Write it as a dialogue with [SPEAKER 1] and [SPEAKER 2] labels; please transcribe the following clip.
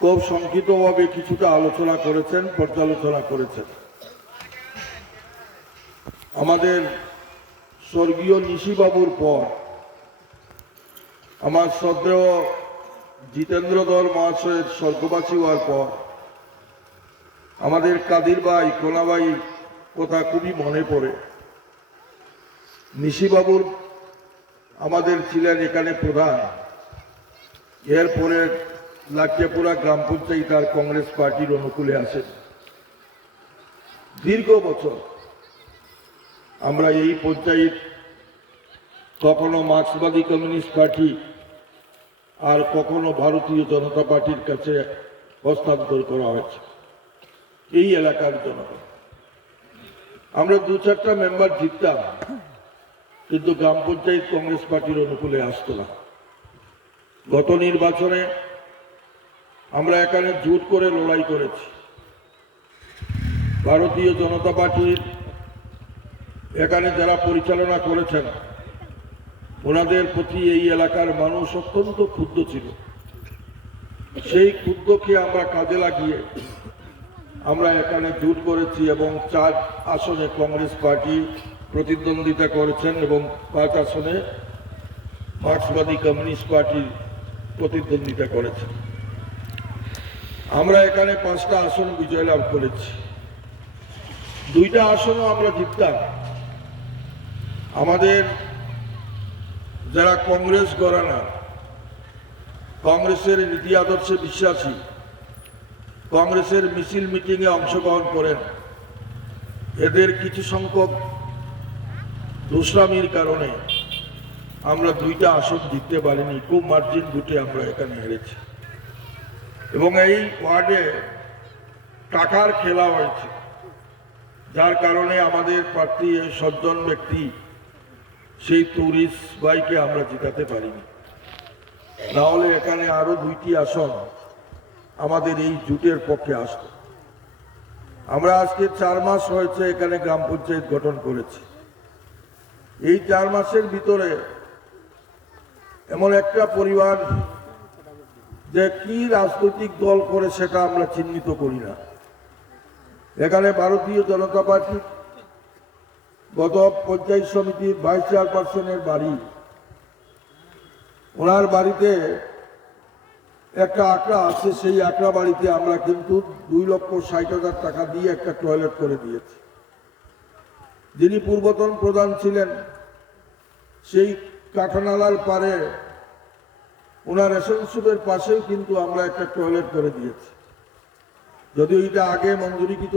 [SPEAKER 1] খুব সংক্ষিপ্তভাবে কিছুটা আলোচনা করেছেন, পর্যালোচনা করেছেন। আমাদের স্বর্গীয় নিশিবাবুর পর আমার শ্রদ্ধেয় জিতেন্দ্র দল মহাশয়ের স্বর্গবাসী হওয়ার পর আমাদের কাদির ভাই, কোনাবাই কথা খুবই মনে পড়ে। নিশিবাবুর আমাদের ছিলেন এখানে প্রধান। এরপরে লাকিয়াপুরা গ্রাম পঞ্চায়েত আর কংগ্রেস পার্টির অনুকূলে আসেন দীর্ঘ বছর আমরা এই পঞ্চায়েত কখনো মার্ক্সবাদী কমিউনিস্ট পার্টি আর কখনো ভারতীয় জনতা পার্টির কাছে হস্তান্তর করা হয়েছে। এই এলাকার জনগণ। আমরা দু চারটা মেম্বার জিততাম, কিন্তু গ্রাম পঞ্চায়েত কংগ্রেস পার্টির অনুকূলে আসতো না। গত নির্বাচনে আমরা এখানে জোট করে লড়াই করেছি। ভারতীয় জনতা পার্টির এখানে যারা পরিচালনা করেছেন, ওনাদের প্রতি এই এলাকার মানুষ অত্যন্ত ক্ষুব্ধ ছিল। সেই ক্ষুব্ধকে আমরা কাজে লাগিয়ে আমরা এখানে জোট করেছি এবং চার আসনে কংগ্রেস পার্টি প্রতিদ্বন্দ্বিতা করেছেন এবং পাঁচ আসনে মার্ক্সবাদী কমিউনিস্ট পার্টি প্রতিদ্বন্দ্বিতা করেছেন। আমরা এখানে পাঁচটা আসন বিজয় লাভ করেছি। দুইটা আসনও আমরা জিততাম। আমাদের যারা কংগ্রেস গড়ানা কংগ্রেসের নীতি আদর্শে বিশ্বাসী, কংগ্রেসের মিছিল মিটিংয়ে অংশগ্রহণ করেন, এদের কিছু সংখ্যক দুষ্রামির কারণে আমরা দুইটা আসন জিততে পারিনি, খুব মার্জিন ভোটে আমরা এখানে হেরেছি। এবং এই ওয়ার্ডে টাকার খেলা হয়েছে। যার কারণে আমাদের প্রার্থী এই সজ্জন ব্যক্তি, সেই টুরিস্ট বাইকে আমরা জিতাতে পারিনি। না হলে এখানে আরও দুইটি আসন আমাদের এই জুটের পক্ষে আসত। আমরা আজকে চার মাস হয়েছে এখানে গ্রাম পঞ্চায়েত গঠন করেছি। এই চার মাসের ভিতরে এমন একটা পরিবার যে কি রাজনৈতিক দল করে সেটা আমরা চিহ্নিত করি না। এখানে ভারতীয় জনতা পার্টি, গত পঞ্চায়েত সমিতির ভাইস চেয়ারপারসনের বাড়ি। ওনার বাড়িতে একটা আঁকড়া আছে, সেই আঁকড়া বাড়িতে আমরা কিন্তু দুই লক্ষ ষাট হাজার টাকা দিয়ে একটা টয়লেট করে দিয়েছি। যিনি পূর্বতন প্রধান ছিলেন, সেই কাঠানালার পারে ওনার এসেন্সুপের পাশেও কিন্তু আমরা একটা টয়লেট করে দিয়েছি। যদি এটা আগে মঞ্জুরিকৃত